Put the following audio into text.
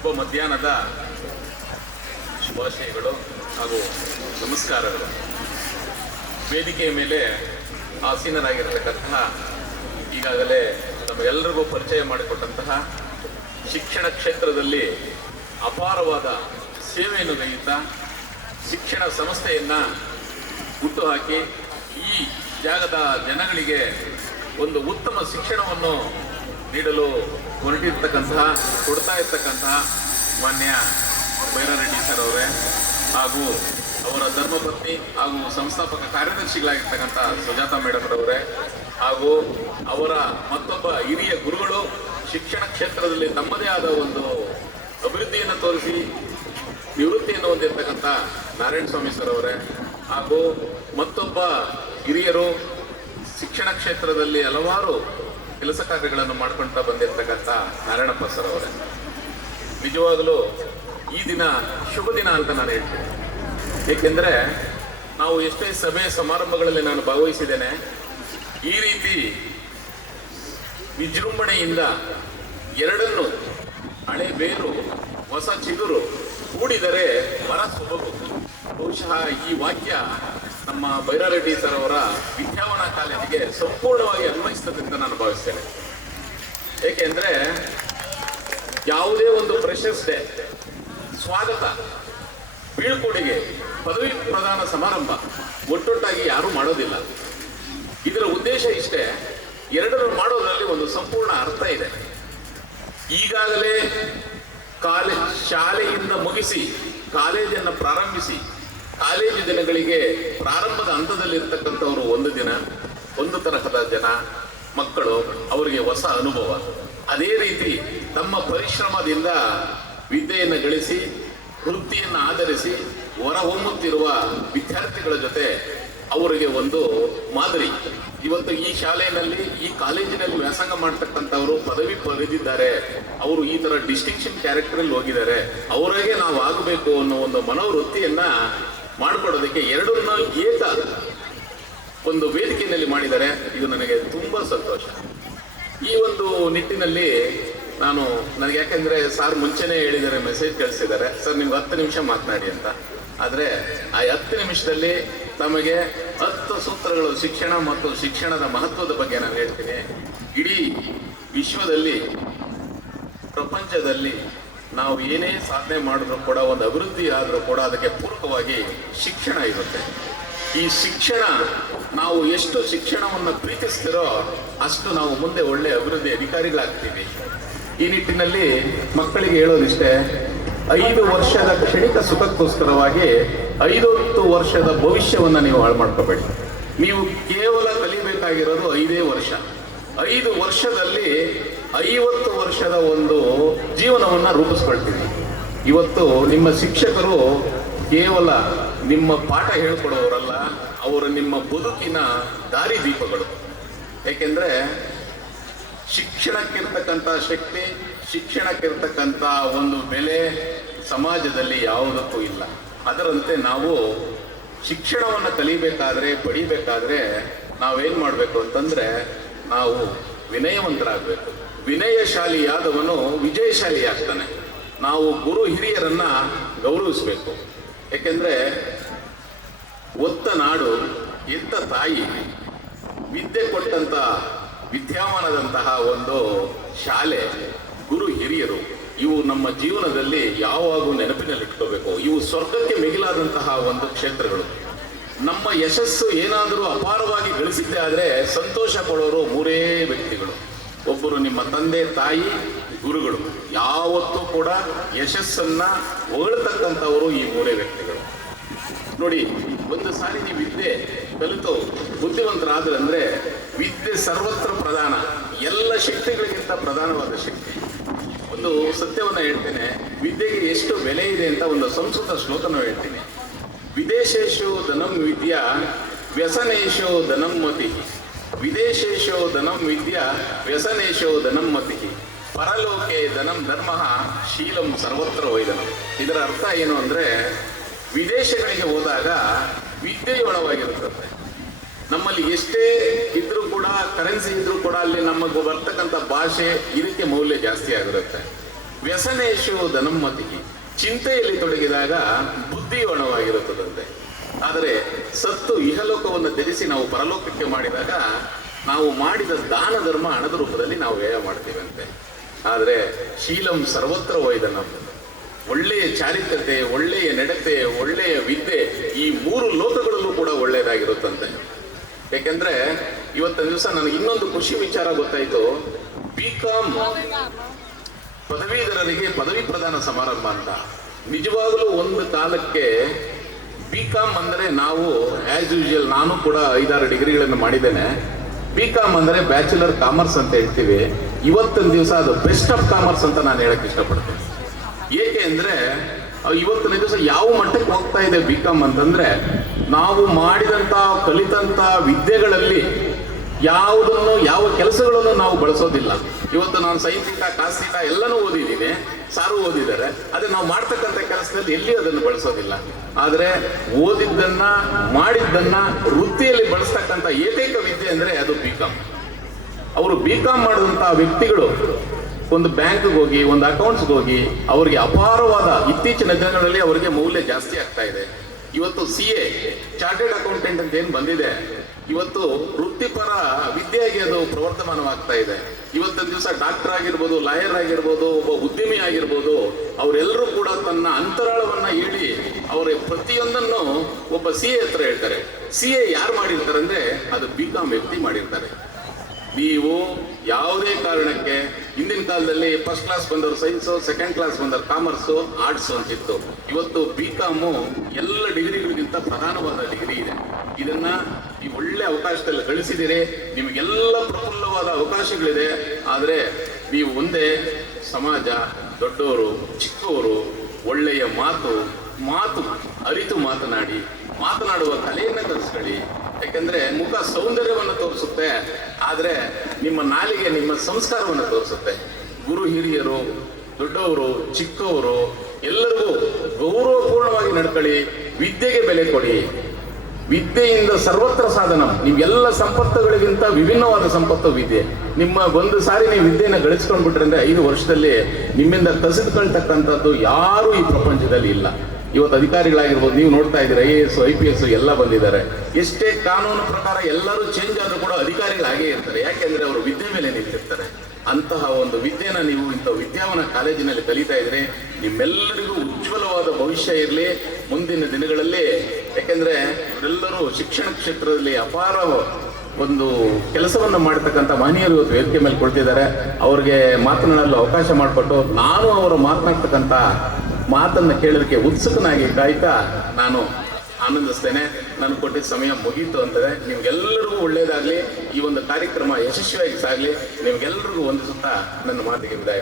ಶುಭ ಮಧ್ಯಾಹ್ನದ ಶುಭಾಶಯಗಳು ಹಾಗೂ ನಮಸ್ಕಾರಗಳು. ವೇದಿಕೆಯ ಮೇಲೆ ಆಸೀನರಾಗಿರತಕ್ಕಂತಹ ಈಗಾಗಲೇ ನಮಗೆಲ್ಲರಿಗೂ ಪರಿಚಯ ಮಾಡಿಕೊಟ್ಟಂತಹ ಶಿಕ್ಷಣ ಕ್ಷೇತ್ರದಲ್ಲಿ ಅಪಾರವಾದ ಸೇವೆಯನ್ನು ಗೈಯುತ್ತಾ ಶಿಕ್ಷಣ ಸಂಸ್ಥೆಯನ್ನು ಹುಟ್ಟುಹಾಕಿ ಈ ಜಾಗದ ಜನಗಳಿಗೆ ಒಂದು ಉತ್ತಮ ಶಿಕ್ಷಣವನ್ನು ನೀಡಲು ಕೊಡ್ತಾ ಇರ್ತಕ್ಕಂತಹ ಮಾನ್ಯ ಬೈರಾರೆಡ್ಡಿ ಸರ್ ಅವರೇ ಹಾಗೂ ಅವರ ಧರ್ಮಪತ್ನಿ ಹಾಗೂ ಸಂಸ್ಥಾಪಕ ಕಾರ್ಯದರ್ಶಿಗಳಾಗಿರ್ತಕ್ಕಂಥ ಸುಜಾತಾ ಮೇಡಮ್ ಅವರೇ ಹಾಗೂ ಅವರ ಮತ್ತೊಬ್ಬ ಹಿರಿಯ ಗುರುಗಳು ಶಿಕ್ಷಣ ಕ್ಷೇತ್ರದಲ್ಲಿ ತಮ್ಮದೇ ಆದ ಒಂದು ಅಭಿವೃದ್ಧಿಯನ್ನು ತೋರಿಸಿ ನಿವೃತ್ತಿಯನ್ನು ಹೊಂದಿರತಕ್ಕಂಥ ನಾರಾಯಣ ಸ್ವಾಮಿ ಸರ್ ಅವರೇ ಹಾಗೂ ಮತ್ತೊಬ್ಬ ಹಿರಿಯರು ಶಿಕ್ಷಣ ಕ್ಷೇತ್ರದಲ್ಲಿ ಹಲವಾರು ಕೆಲಸ ಕಾರ್ಯಗಳನ್ನು ಮಾಡ್ಕೊಳ್ತಾ ಬಂದಿರತಕ್ಕಂಥ ನಾರಾಯಣಪ್ಪ ಸರ್ ಅವರೇ, ನಿಜವಾಗಲೂ ಈ ದಿನ ಶುಭ ದಿನ ಅಂತ ನಾನು ಹೇಳ್ತೀನಿ. ಏಕೆಂದರೆ ನಾವು ಎಷ್ಟೇ ಸಭೆ ಸಮಾರಂಭಗಳಲ್ಲಿ ನಾನು ಭಾಗವಹಿಸಿದ್ದೇನೆ, ಈ ರೀತಿ ವಿಜೃಂಭಣೆಯಿಂದ ಎರಡನ್ನು ಹಳೆ ಬೇರು ಹೊಸ ಚಿಗುರು ಕೂಡಿದರೆ ಮರ ಸೊಬಗು. ಬಹುಶಃ ಈ ವಾಕ್ಯ ನಮ್ಮ ಬೈರಾರೆಡ್ಡಿ ಸರ್ ಅವರ ವಿದ್ಯಾವನ ಕಾಲೇಜಿಗೆ ಸಂಪೂರ್ಣವಾಗಿ ಅನ್ವಯಿಸ್ತದೆ ಅಂತ ನಾನು ಭಾವಿಸ್ತೇನೆ. ಏಕೆಂದ್ರೆ ಯಾವುದೇ ಒಂದು ಫ್ರೆಷರ್ಸ್ ಡೇ, ಸ್ವಾಗತ, ಬೀಳ್ಕೊಡುಗೆ, ಪದವಿ ಪ್ರದಾನ ಸಮಾರಂಭ ಒಟ್ಟೊಟ್ಟಾಗಿ ಯಾರೂ ಮಾಡೋದಿಲ್ಲ. ಇದರ ಉದ್ದೇಶ ಇಷ್ಟೇ, ಎರಡನ್ನು ಮಾಡೋದ್ರಲ್ಲಿ ಒಂದು ಸಂಪೂರ್ಣ ಅರ್ಥ ಇದೆ. ಈಗಾಗಲೇ ಶಾಲೆಯಿಂದ ಮುಗಿಸಿ ಕಾಲೇಜನ್ನು ಪ್ರಾರಂಭಿಸಿ ಕಾಲೇಜು ದಿನಗಳಿಗೆ ಪ್ರಾರಂಭದ ಹಂತದಲ್ಲಿರ್ತಕ್ಕಂಥವರು ಒಂದು ದಿನ, ಒಂದು ತರಹದ ಜನ ಮಕ್ಕಳು, ಅವರಿಗೆ ಹೊಸ ಅನುಭವ. ಅದೇ ರೀತಿ ತಮ್ಮ ಪರಿಶ್ರಮದಿಂದ ವಿದ್ಯೆಯನ್ನು ಗಳಿಸಿ ವೃತ್ತಿಯನ್ನು ಆಧರಿಸಿ ಹೊರಹೊಮ್ಮುತ್ತಿರುವ ವಿದ್ಯಾರ್ಥಿಗಳ ಜೊತೆ ಅವರಿಗೆ ಒಂದು ಮಾದರಿ. ಇವತ್ತು ಈ ಶಾಲೆಯಲ್ಲಿ, ಈ ಕಾಲೇಜಿನಲ್ಲಿ ವ್ಯಾಸಂಗ ಮಾಡ್ತಕ್ಕಂಥವರು ಪದವಿ ಪಡೆದಿದ್ದಾರೆ, ಅವರು ಈ ಥರ ಡಿಸ್ಟಿಂಕ್ಷನ್ ಕ್ಯಾರೆಕ್ಟರಲ್ಲಿ ಹೋಗಿದ್ದಾರೆ, ಅವರಿಗೆ ನಾವು ಆಗಬೇಕು ಅನ್ನೋ ಒಂದು ಮನೋವೃತ್ತಿಯನ್ನ ಮಾಡಿಕೊಡೋದಕ್ಕೆ ಎರಡನ್ನ ಏಕ ಒಂದು ವೇದಿಕೆಯಲ್ಲಿ ಮಾಡಿದ್ದಾರೆ. ಇದು ನನಗೆ ತುಂಬ ಸಂತೋಷ. ಈ ಒಂದು ನಿಟ್ಟಿನಲ್ಲಿ ನನಗೆ ಯಾಕೆಂದರೆ ಸಾರ್ ಮುಂಚೆನೇ ಹೇಳಿದ್ದಾರೆ, ಮೆಸೇಜ್ ಕಳಿಸಿದ್ದಾರೆ, ಸರ್ ನಿಮ್ಗೆ 10 ನಿಮಿಷ ಮಾತನಾಡಿ ಅಂತ. ಆದರೆ ಆ 10 ನಿಮಿಷದಲ್ಲಿ ತಮಗೆ 10 ಸೂತ್ರಗಳು ಶಿಕ್ಷಣ ಮತ್ತು ಶಿಕ್ಷಣದ ಮಹತ್ವದ ಬಗ್ಗೆ ನಾನು ಹೇಳ್ತೀನಿ. ಇಡೀ ವಿಶ್ವದಲ್ಲಿ, ಪ್ರಪಂಚದಲ್ಲಿ ನಾವು ಏನೇ ಸಾಧನೆ ಮಾಡಿದ್ರು ಕೂಡ, ಒಂದು ಅಭಿವೃದ್ಧಿ ಆದರೂ ಕೂಡ ಅದಕ್ಕೆ ಪೂರಕವಾಗಿ ಶಿಕ್ಷಣ ಇರುತ್ತೆ. ಈ ಶಿಕ್ಷಣ, ನಾವು ಎಷ್ಟು ಶಿಕ್ಷಣವನ್ನು ಪ್ರೀತಿಸ್ತಿರೋ ಅಷ್ಟು ನಾವು ಮುಂದೆ ಒಳ್ಳೆಯ ಅಭಿವೃದ್ಧಿ ಅಧಿಕಾರಿಗಳಾಗ್ತೀವಿ. ಈ ನಿಟ್ಟಿನಲ್ಲಿ ಮಕ್ಕಳಿಗೆ ಹೇಳೋದಿಷ್ಟೇ, 5 ವರ್ಷದ ಕ್ಷಣಿಕ ಸುಖಕ್ಕೋಸ್ಕರವಾಗಿ 50 ವರ್ಷದ ಭವಿಷ್ಯವನ್ನು ನೀವು ಹಾಳು ಮಾಡ್ಕೋಬೇಡಿ. ನೀವು ಕೇವಲ ಕಲಿಬೇಕಾಗಿರೋದು 5 ವರ್ಷ. 5 ವರ್ಷದಲ್ಲಿ 50 ವರ್ಷದ ಒಂದು ಜೀವನವನ್ನು ರೂಪಿಸ್ಕೊಳ್ತೀವಿ. ಇವತ್ತು ನಿಮ್ಮ ಶಿಕ್ಷಕರು ಕೇವಲ ನಿಮ್ಮ ಪಾಠ ಹೇಳ್ಕೊಡೋರಲ್ಲ, ಅವರು ನಿಮ್ಮ ಬದುಕಿನ ದಾರಿದೀಪಗಳು. ಏಕೆಂದರೆ ಶಿಕ್ಷಣಕ್ಕಿರ್ತಕ್ಕಂಥ ಶಕ್ತಿ, ಶಿಕ್ಷಣಕ್ಕಿರ್ತಕ್ಕಂಥ ಒಂದು ಬೆಲೆ ಸಮಾಜದಲ್ಲಿ ಯಾವುದಕ್ಕೂ ಇಲ್ಲ. ಅದರಂತೆ ನಾವು ಶಿಕ್ಷಣವನ್ನು ಕಲಿಬೇಕಾದ್ರೆ, ಪಡಿಬೇಕಾದ್ರೆ ನಾವೇನು ಮಾಡಬೇಕು ಅಂತಂದರೆ, ನಾವು ವಿನಯವಂತರಾಗಬೇಕು. ವಿನಯಶಾಲಿಯಾದವನು ವಿಜಯಶಾಲಿ ಆಗ್ತಾನೆ. ನಾವು ಗುರು ಹಿರಿಯರನ್ನ ಗೌರವಿಸಬೇಕು. ಏಕೆಂದರೆ ಒತ್ತ ನಾಡು, ಎತ್ತ ತಾಯಿ, ವಿದ್ಯೆ ಕೊಟ್ಟಂಥ ವಿದ್ಯಾಮಾನದಂತಹ ಒಂದು ಶಾಲೆ, ಗುರು ಹಿರಿಯರು, ಇವು ನಮ್ಮ ಜೀವನದಲ್ಲಿ ಯಾವಾಗೂ ನೆನಪಿನಲ್ಲಿಟ್ಕೋಬೇಕು. ಇವು ಸ್ವರ್ಗಕ್ಕೆ ಮಿಗಿಲಾದಂತಹ ಒಂದು ಕ್ಷೇತ್ರಗಳು. ನಮ್ಮ ಯಶಸ್ಸು ಏನಾದರೂ ಅಪಾರವಾಗಿ ಗಳಿಸಿದ್ದೆ ಆದರೆ ಸಂತೋಷ ಪಡೋರು 3 ವ್ಯಕ್ತಿಗಳು. ಒಬ್ಬರು ನಿಮ್ಮ ತಂದೆ ತಾಯಿ, ಗುರುಗಳು. ಯಾವತ್ತೂ ಕೂಡ ಯಶಸ್ಸನ್ನು ಹೊಗಳ್ತಕ್ಕಂಥವರು ಈ 3 ವ್ಯಕ್ತಿಗಳು. ನೋಡಿ, ಒಂದು ಸಾರಿ ನೀವು ವಿದ್ಯೆ ಕಲಿತು ಬುದ್ಧಿವಂತರಾದ್ರೆ ಅಂದರೆ ವಿದ್ಯೆ ಸರ್ವತ್ರ ಪ್ರಧಾನ, ಎಲ್ಲ ಶಕ್ತಿಗಳಿಗಿಂತ ಪ್ರಧಾನವಾದ ಶಕ್ತಿ. ಒಂದು ಸತ್ಯವನ್ನು ಹೇಳ್ತೇನೆ, ವಿದ್ಯೆಗೆ ಎಷ್ಟು ಬೆಲೆ ಇದೆ ಅಂತ ಒಂದು ಸಂಸ್ಕೃತ ಶ್ಲೋಕನ ಹೇಳ್ತೀನಿ. ವಿದೇಶೇಶು ಧನಂ ವಿದ್ಯಾ ವ್ಯಸನೇಶೋ ಧನಂ ಮತಿ, ವಿದೇಶೇಶೋ ಧನಂ ವಿದ್ಯಾ ವ್ಯಸನೇಶೋ ಧನಂ ಮತಿ, ಪರಲೋಕೆ ಧನಂ ಧರ್ಮ ಶೀಲಂ ಸರ್ವತ್ರ ವೈದನಂ. ಇದರ ಅರ್ಥ ಏನು ಅಂದರೆ, ವಿದೇಶಗಳಿಗೆ ಹೋದಾಗ ವಿದ್ಯೆಯೊಳವಾಗಿರುತ್ತದೆ. ನಮ್ಮಲ್ಲಿ ಎಷ್ಟೇ ಇದ್ರೂ ಕೂಡ, ಕರೆನ್ಸಿ ಇದ್ರೂ ಕೂಡ ಅಲ್ಲಿ ನಮಗೆ ಬರ್ತಕ್ಕಂಥ ಭಾಷೆ ಇದಕ್ಕೆ ಮೌಲ್ಯ ಜಾಸ್ತಿ ಆಗಿರುತ್ತೆ. ವ್ಯಸನೇಶು ಧನಮ್ಮತಿ, ಚಿಂತೆಯಲ್ಲಿ ತೊಡಗಿದಾಗ ಬುದ್ಧಿ ಒಣವಾಗಿರುತ್ತದಂತೆ. ಆದರೆ ಸತ್ತು ಇಹಲೋಕವನ್ನು ತ್ಯಜಿಸಿ ನಾವು ಪರಲೋಕಕ್ಕೆ ಮಾಡಿದಾಗ ನಾವು ಮಾಡಿದ ದಾನ ಧರ್ಮ ಹಣದ ರೂಪದಲ್ಲಿ ನಾವು ವ್ಯಯ ಮಾಡ್ತೀವಂತೆ. ಆದರೆ ಶೀಲಂ ಸರ್ವತ್ರ ವೈದನಂ, ಒಳ್ಳೆಯ ಚಾರಿತ್ರತೆ, ಒಳ್ಳೆಯ ನಡತೆ, ಒಳ್ಳೆಯ ವಿದ್ಯೆ ಈ 3 ಲೋಕಗಳಲ್ಲೂ ಕೂಡ ಒಳ್ಳೆಯದಾಗಿರುತ್ತಂತೆ. ಯಾಕೆಂದ್ರೆ ಇವತ್ತಿನ ದಿವಸ ನನಗೆ ಇನ್ನೊಂದು ಖುಷಿ ವಿಚಾರ ಗೊತ್ತಾಯಿತು. BCom ಪದವೀಧರರಿಗೆ ಪದವಿ ಪ್ರದಾನ ಸಮಾರಂಭ ಅಂತ. ನಿಜವಾಗಲೂ ಒಂದು ಕಾಲಕ್ಕೆ BCom ಅಂದರೆ ನಾವು ಆಸ್ ಯೂಶುವಲ್, ನಾನು ಕೂಡ 5-6 ಡಿಗ್ರಿಗಳನ್ನು ಮಾಡಿದ್ದೇನೆ. BCom ಅಂದರೆ ಬ್ಯಾಚುಲರ್ ಕಾಮರ್ಸ್ ಅಂತ ಹೇಳ್ತೀವಿ. ಇವತ್ತಿನ ದಿವಸ ಅದು ಬೆಸ್ಟ್ ಆಫ್ ಕಾಮರ್ಸ್ ಅಂತ ನಾನು ಹೇಳಕ್ ಇಷ್ಟಪಡ್ತೀನಿ. ಏಕೆ ಅಂದರೆ ಇವತ್ತಿನ ದಿವಸ ಯಾವ ಮಟ್ಟಕ್ಕೆ ಹೋಗ್ತಾ ಇದೆ BCom ಅಂತಂದ್ರೆ, ನಾವು ಮಾಡಿದಂಥ ಕಲಿತಂಥ ವಿದ್ಯೆಗಳಲ್ಲಿ ಯಾವುದನ್ನು, ಯಾವ ಕೆಲಸಗಳನ್ನು ನಾವು ಬಳಸೋದಿಲ್ಲ. ಇವತ್ತು ನಾನು ಸೈನ್ಸ್ ಥೀಟಾ, ಕಾಸ್ ಥೀಟಾ ಎಲ್ಲನೂ ಓದಿದ್ದೀನಿ, ಸಾರು ಓದಿದ್ದಾರೆ. ಆದರೆ ನಾವು ಮಾಡ್ತಕ್ಕಂಥ ಕೆಲಸದಲ್ಲಿ ಎಲ್ಲಿ ಅದನ್ನು ಬಳಸೋದಿಲ್ಲ. ಆದರೆ ಓದಿದ್ದನ್ನ, ಮಾಡಿದ್ದನ್ನ ವೃತ್ತಿಯಲ್ಲಿ ಬಳಸ್ತಕ್ಕಂಥ ಏಕೈಕ ವಿದ್ಯೆ ಅಂದರೆ ಅದು BCom. ಅವರು BCom ಮಾಡಿದಂಥ ವ್ಯಕ್ತಿಗಳು ಒಂದು ಬ್ಯಾಂಕ್ಗೆ ಹೋಗಿ, ಒಂದು ಅಕೌಂಟ್ಸ್ಗೆ ಹೋಗಿ, ಅವರಿಗೆ ಅಪಾರವಾದ, ಇತ್ತೀಚಿನ ದಿನಗಳಲ್ಲಿ ಅವರಿಗೆ ಮೌಲ್ಯ ಜಾಸ್ತಿ ಆಗ್ತಾ ಇದೆ. ಇವತ್ತು CA ಚಾರ್ಟೆಡ್ ಅಕೌಂಟೆಂಟ್ ಅಂತ ಏನು ಬಂದಿದೆ, ಇವತ್ತು ವೃತ್ತಿಪರ ವಿದ್ಯೆಯಾಗಿ ಅದು ಪ್ರವರ್ತಮಾನವಾಗ್ತಾ ಇದೆ. ಇವತ್ತಿನ ದಿವಸ ಡಾಕ್ಟರ್ ಆಗಿರ್ಬೋದು, ಲಾಯರ್ ಆಗಿರ್ಬೋದು, ಒಬ್ಬ ಉದ್ಯಮಿ ಆಗಿರ್ಬೋದು, ಅವರೆಲ್ಲರೂ ಕೂಡ ತನ್ನ ಅಂತರಾಳವನ್ನ ಹೇಳಿ ಅವರ ಪ್ರತಿಯೊಂದನ್ನು ಒಬ್ಬ CA ಹತ್ರ ಹೇಳ್ತಾರೆ. CA ಯಾರು ಮಾಡಿರ್ತಾರೆ ಅಂದ್ರೆ ಅದು BCom ವ್ಯಕ್ತಿ ಮಾಡಿರ್ತಾರೆ. ನೀವು ಯಾವುದೇ ಕಾರಣಕ್ಕೆ, ಹಿಂದಿನ ಕಾಲದಲ್ಲಿ ಫಸ್ಟ್ ಕ್ಲಾಸ್ ಬಂದವರು ಸೈನ್ಸು, ಸೆಕೆಂಡ್ ಕ್ಲಾಸ್ ಬಂದವರು ಕಾಮರ್ಸು, ಆರ್ಟ್ಸು ಅಂತಿತ್ತು. ಇವತ್ತು BCom ಎಲ್ಲ ಡಿಗ್ರಿಗಳಿಗಿಂತ ಪ್ರಧಾನವಾದ ಡಿಗ್ರಿ ಇದೆ. ಇದನ್ನ ಈ ಒಳ್ಳೆ ಅವಕಾಶದಲ್ಲಿ ಗಳಿಸಿದಿರಿ, ನಿಮಗೆಲ್ಲ ಪ್ರಫುಲ್ಲವಾದ ಅವಕಾಶಗಳಿದೆ. ಆದರೆ ನೀವು ಒಂದೇ, ಸಮಾಜ, ದೊಡ್ಡವರು, ಚಿಕ್ಕವರು, ಒಳ್ಳೆಯ ಮಾತು ಅರಿತು ಮಾತನಾಡುವ ಕಲೆಯನ್ನು ಕಲಿಸ್ಕೊಳ್ಳಿ. ಯಾಕಂದ್ರೆ ಮುಖ ಸೌಂದರ್ಯವನ್ನು ತೋರಿಸುತ್ತೆ, ಆದರೆ ನಿಮ್ಮ ನಾಲಿಗೆ ನಿಮ್ಮ ಸಂಸ್ಕಾರವನ್ನು ತೋರಿಸುತ್ತೆ. ಗುರು ಹಿರಿಯರು, ದೊಡ್ಡವರು, ಚಿಕ್ಕವರು ಎಲ್ಲರಿಗೂ ಗೌರವಪೂರ್ಣವಾಗಿ ನಡ್ಕೊಳ್ಳಿ. ವಿದ್ಯೆಗೆ ಬೆಲೆ ಕೊಡಿ. ವಿದ್ಯೆಯಿಂದ ಸರ್ವತ್ರ ಸಾಧನ. ನೀವೆಲ್ಲ ಸಂಪತ್ತುಗಳಿಗಿಂತ ವಿಭಿನ್ನವಾದ ಸಂಪತ್ತು ವಿದ್ಯೆ. ನಿಮ್ಮ ಒಂದು ಸಾರಿ ನೀವು ವಿದ್ಯೆಯನ್ನು ಗಳಿಸ್ಕೊಂಡ್ಬಿಟ್ರೆ ಅಂದ್ರೆ 5 ವರ್ಷದಲ್ಲಿ ನಿಮ್ಮಿಂದ ಕಸಿದುಕೊಳ್ತಕ್ಕಂಥದ್ದು ಯಾರೂ ಈ ಪ್ರಪಂಚದಲ್ಲಿ ಇಲ್ಲ. ಇವತ್ತು ಅಧಿಕಾರಿಗಳಾಗಿರ್ಬೋದು, ನೀವು ನೋಡ್ತಾ ಇದ್ದೀರಾ, IAS, IPS ಎಲ್ಲ ಬಂದಿದ್ದಾರೆ. ಎಷ್ಟೇ ಕಾನೂನು ಪ್ರಕಾರ ಎಲ್ಲರೂ ಚೇಂಜ್ ಆದರೂ ಕೂಡ ಅಧಿಕಾರಿಗಳಾಗೇ ಇರ್ತಾರೆ. ಯಾಕೆಂದ್ರೆ ಅವರು ವಿದ್ಯೆ ಮೇಲೆ ನಿಂತಿರ್ತಾರೆ. ಅಂತಹ ಒಂದು ವಿದ್ಯೆನ ನೀವು ಇಂಥ ವಿದ್ಯಾವನ ಕಾಲೇಜಿನಲ್ಲಿ ಕಲಿತಾ ಇದ್ರೆ ನಿಮ್ಮೆಲ್ಲರಿಗೂ ಉಜ್ವಲವಾದ ಭವಿಷ್ಯ ಇರಲಿ ಮುಂದಿನ ದಿನಗಳಲ್ಲಿ. ಯಾಕೆಂದ್ರೆ ಇವರೆಲ್ಲರೂ ಶಿಕ್ಷಣ ಕ್ಷೇತ್ರದಲ್ಲಿ ಅಪಾರ ಒಂದು ಕೆಲಸವನ್ನು ಮಾಡತಕ್ಕಂಥ ಮಹನೀಯರು ಇವತ್ತು ವೇದಿಕೆ ಮೇಲೆ ಕೊಡ್ತಿದ್ದಾರೆ. ಅವ್ರಿಗೆ ಮಾತನಾಡಲು ಅವಕಾಶ ಮಾಡಿಕೊಟ್ಟು ನಾನು ಅವರು ಮಾತನಾಡ್ತಕ್ಕಂಥ ಮಾತನ್ನು ಕೇಳೋದಕ್ಕೆ ಉತ್ಸುಕನಾಗಿ ಕಾಯ್ತಾ ನಾನು ಆನಂದಿಸ್ತೇನೆ. ನಾನು ಕೊಟ್ಟಿದ್ದ ಸಮಯ ಮುಗೀತು ಅಂತಂದರೆ ನಿಮ್ಗೆಲ್ಲರಿಗೂ ಒಳ್ಳೆಯದಾಗಲಿ, ಈ ಒಂದು ಕಾರ್ಯಕ್ರಮ ಯಶಸ್ವಿಯಾಗಿ ಸಾಗಲಿ. ನಿಮ್ಗೆಲ್ಲರಿಗೂ ವಂದಿಸುತ್ತಾ ನನ್ನ ಮಾತಿಗೆ ವಿದಾಯ.